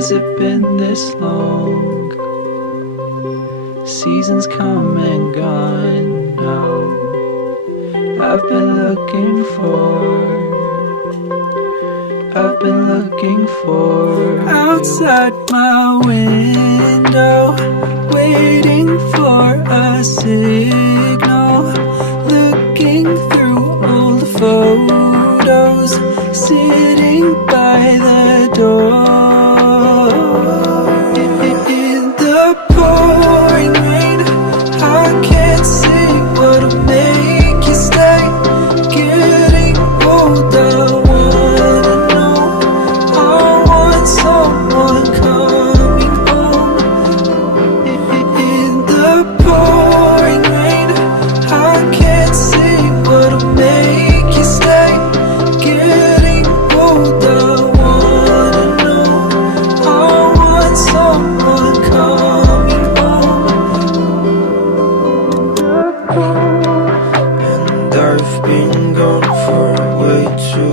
Has it been this long? Seasons come and gone now. I've been looking for outside my window, waiting for a signal, looking through old photos, sitting by the door. In the pouring rain, I can't see what'll make you stay. Getting old, I wanna know. I want someone coming home. In the pouring rain, I can't see what'll make you stay. Getting old, I wanna know. I want someone coming home. And I've been gone for way too